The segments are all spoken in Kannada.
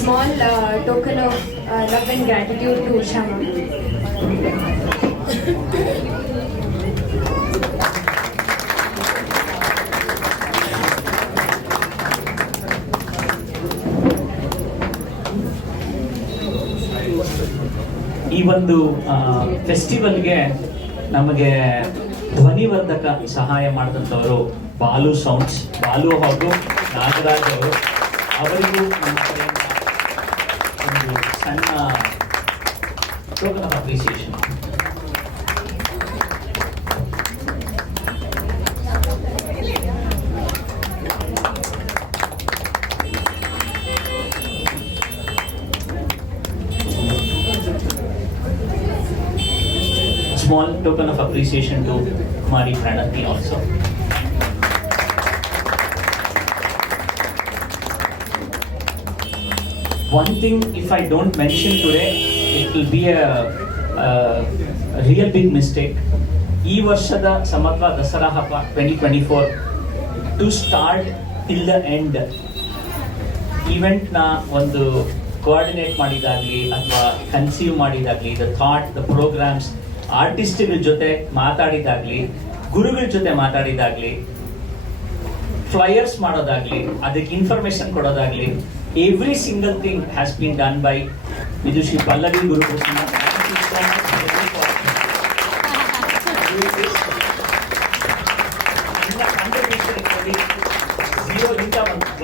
small token of love and gratitude to Usha ma'am. ಈ ಒಂದು ಫೆಸ್ಟಿವಲ್ಗೆ ನಮಗೆ ಧ್ವನಿವರ್ಧಕ ಸಹಾಯ ಮಾಡಿದಂಥವರು ಬಾಲು ಸೌಂಡ್ಸ್, ಬಾಲು ಹಾಗೂ ನಾಗರಾಜ್ ಅವರು, ಅವರಿಗೂ ನಮ್ಮ ಕಡೆಯಿಂದ ಒಂದು ಸಣ್ಣ token of appreciation. Small token of appreciation to Kumari Pranati also. One thing, if I don't mention today, it will be a real big mistake. ಈ ವರ್ಷದ ಸಮಗ್ರ ದಸರಾ ಹಬ್ಬ 2024 to start till the end ಈವೆಂಟ್ನ ಒಂದು ಕೋಆರ್ಡಿನೇಟ್ ಮಾಡಿದಾಗಲಿ ಅಥವಾ ಕನ್ಸೀವ್ ಮಾಡಿದಾಗಲಿ, ದ ಥಾಟ್, ದ ಪ್ರೋಗ್ರಾಮ್ಸ್, ಆರ್ಟಿಸ್ಟ್ಗಳ ಜೊತೆ ಮಾತಾಡಿದಾಗ್ಲಿ, ಗುರುಗಳ ಜೊತೆ ಮಾತಾಡಿದಾಗ್ಲಿ, ಫ್ಲೈಯರ್ಸ್ ಮಾಡೋದಾಗ್ಲಿ, ಅದಕ್ಕೆ ಇನ್ಫಾರ್ಮೇಶನ್ ಕೊಡೋದಾಗ್ಲಿ, every single thing has been done by Vidushi Pallavi Gurukrishna.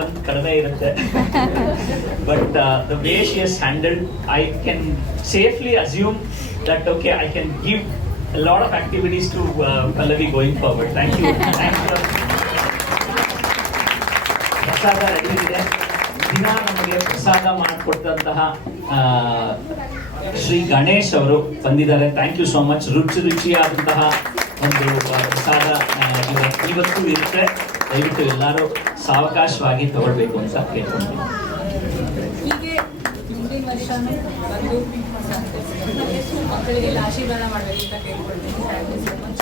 ಒಂದು ಕಡಿಮೆ ಇರುತ್ತೆ, but the way she has handled, I can safely assume that okay, I can give a lot of activities to Pallavi going forward. Thank you. Thank you. ಪ್ರಸಾದ ರೆಡಿ ಇದೆ. ದಿನ ನಮಗೆ ಪ್ರಸಾದ ಮಾಡಿಕೊಟ್ಟಂತಹ ಶ್ರೀ ಗಣೇಶ್ ಅವರು ಬಂದಿದ್ದಾರೆ. Thank you so much. ರುಚಿಯಾದಂತಹ ಒಂದು ಪ್ರಸಾದ ಇವತ್ತು ಇರುತ್ತೆ. ದಯವಿಟ್ಟು ಎಲ್ಲರೂ ಸಾವಕಾಶವಾಗಿ ತಗೊಳ್ಬೇಕು ಅಂತ ಕೇಳ್ಕೊಂತೀನಿ. ಹೀಗೆ ಮುಂದಿನ ವರ್ಷನೂ ಬಂದು ಮಕ್ಕಳಿಗೆಲ್ಲ ಆಶೀರ್ವಾದ ಮಾಡಬೇಕು ಅಂತ ಕೇಳ್ಕೊಳ್ತೀನಿ.